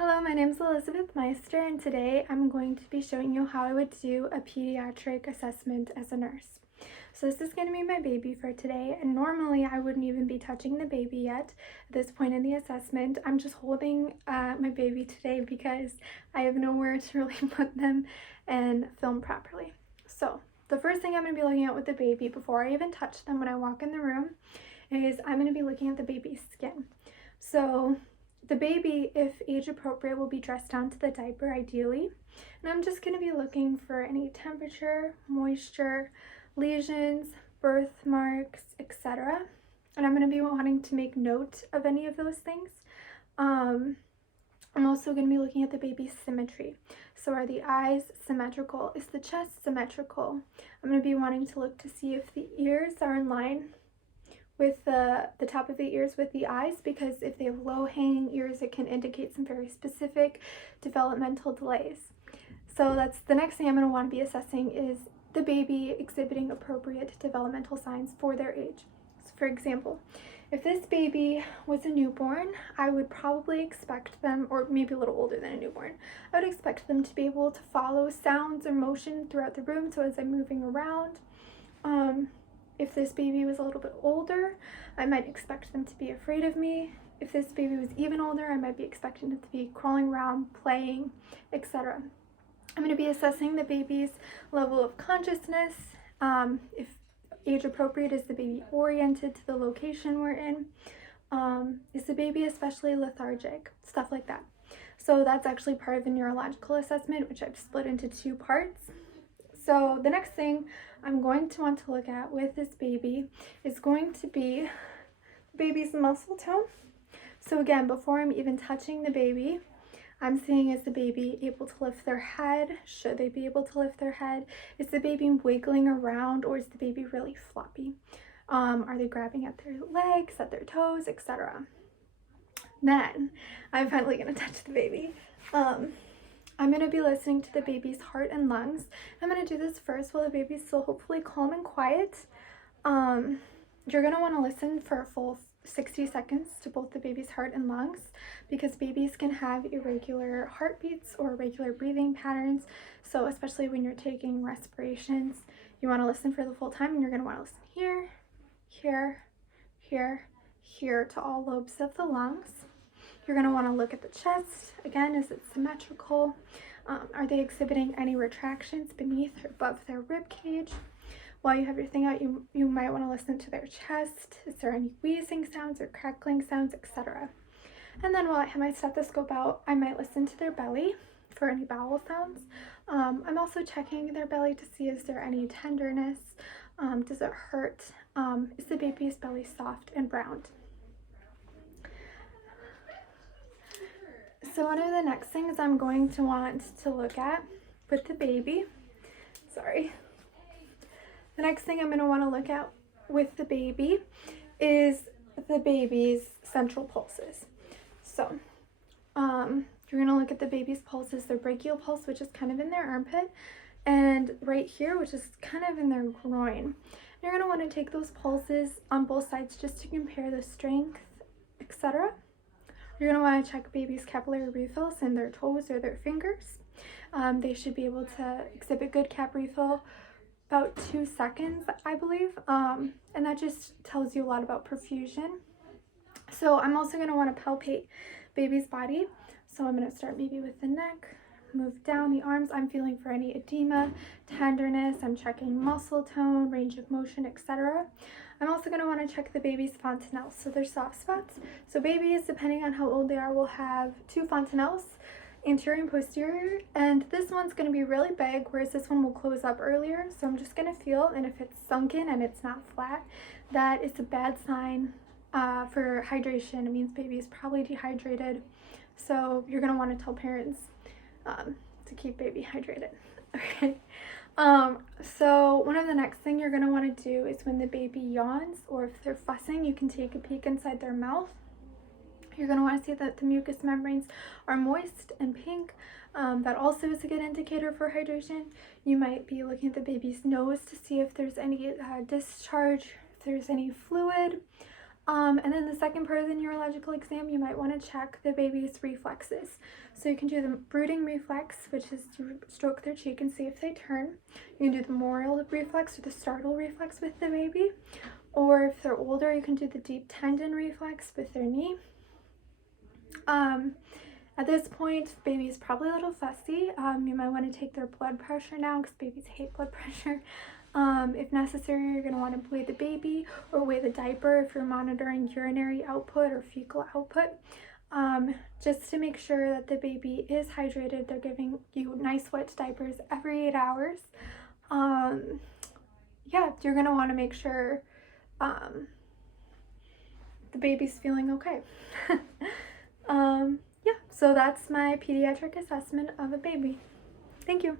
Hello, my name is Elizabeth Meister, and today I'm going to be showing you how I would do a pediatric assessment as a nurse. So this is going to be my baby for today, and normally I wouldn't even be touching the baby yet at this point in the assessment. I'm just holding my baby today because I have nowhere to really put them and film properly. So the first thing I'm going to be looking at with the baby before I even touch them when I walk in the room is I'm going to be looking at the baby's skin. So the baby, if age appropriate, will be dressed down to the diaper ideally. And I'm just going to be looking for any temperature, moisture, lesions, birthmarks, etc. And I'm going to be wanting to make note of any of those things. I'm also going to be looking at the baby's symmetry. So are the eyes symmetrical? Is the chest symmetrical? I'm going to be wanting to look to see if the ears are in line with the top of the ears with the eyes, because if they have low hanging ears, it can indicate some very specific developmental delays. So that's the next thing I'm going to want to be assessing is the baby exhibiting appropriate developmental signs for their age. So for example, if this baby was a newborn, I would probably expect them, or maybe a little older than a newborn, I would expect them to be able to follow sounds or motion throughout the room. So as I'm moving around, if this baby was a little bit older, I might expect them to be afraid of me. If this baby was even older, I might be expecting them to be crawling around, playing, etc. I'm going to be assessing the baby's level of consciousness. If age appropriate, is the baby oriented to the location we're in? Is the baby especially lethargic? Stuff like that. So that's actually part of the neurological assessment, which I've split into two parts. So the next thing I'm going to want to look at with this baby is going to be the baby's muscle tone. So again, before I'm even touching the baby, I'm seeing, is the baby able to lift their head? Should they be able to lift their head? Is the baby wiggling around, or is the baby really floppy? Are they grabbing at their legs, at their toes, etc.? Then I'm finally going to touch the baby. I'm going to be listening to the baby's heart and lungs. I'm going to do this first while the baby's still hopefully calm and quiet. You're going to want to listen for a full 60 seconds to both the baby's heart and lungs, because babies can have irregular heartbeats or irregular breathing patterns. So especially when you're taking respirations, you want to listen for the full time, and you're going to want to listen here, here, here, here to all lobes of the lungs. You're going to want to look at the chest. Again, is it symmetrical? Are they exhibiting any retractions beneath or above their rib cage? While you have your thing out, you might want to listen to their chest. Is there any wheezing sounds or crackling sounds, etc.? And then while I have my stethoscope out, I might listen to their belly for any bowel sounds. I'm also checking their belly to see, is there any tenderness? Does it hurt? Is the baby's belly soft and round? So one of the next things I'm going to want to look at with the baby, the next thing I'm going to want to look at with the baby is the baby's central pulses. So you're going to look at the baby's pulses, their brachial pulse, which is kind of in their armpit, and right here, which is kind of in their groin. You're going to want to take those pulses on both sides just to compare the strength, etc. You're going to want to check baby's capillary refills in their toes or their fingers. They should be able to exhibit good cap refill about 2 seconds, I believe. And that just tells you a lot about perfusion. So I'm also going to want to palpate baby's body. So I'm going to start maybe with the neck, move down the arms. I'm feeling for any edema, tenderness. I'm checking muscle tone, range of motion, etc. I'm also going to want to check the baby's fontanelles, so they're soft spots. So babies, depending on how old they are, will have 2 fontanelles, anterior and posterior, and this one's going to be really big, whereas this one will close up earlier. So I'm just going to feel, and if it's sunken and it's not flat, that is a bad sign for hydration. It means baby is probably dehydrated. So you're going to want to tell parents to keep baby hydrated. Okay. So one of the next thing you're going to want to do is when the baby yawns, or if they're fussing, you can take a peek inside their mouth. You're going to want to see that the mucous membranes are moist and pink. That also is a good indicator for hydration. You might be looking at the baby's nose to see if there's any discharge, if there's any fluid. And then the second part of the neurological exam, you might want to check the baby's reflexes. So you can do the brooding reflex, which is to stroke their cheek and see if they turn. You can do the moral reflex or the startle reflex with the baby. Or if they're older, you can do the deep tendon reflex with their knee. At this point, baby is probably a little fussy. You might want to take their blood pressure now because babies hate blood pressure. If necessary, you're going to want to weigh the baby or weigh the diaper if you're monitoring urinary output or fecal output, just to make sure that the baby is hydrated. They're giving you nice wet diapers every 8 hours. Yeah, you're going to want to make sure the baby's feeling okay. Yeah, so that's my pediatric assessment of a baby. Thank you.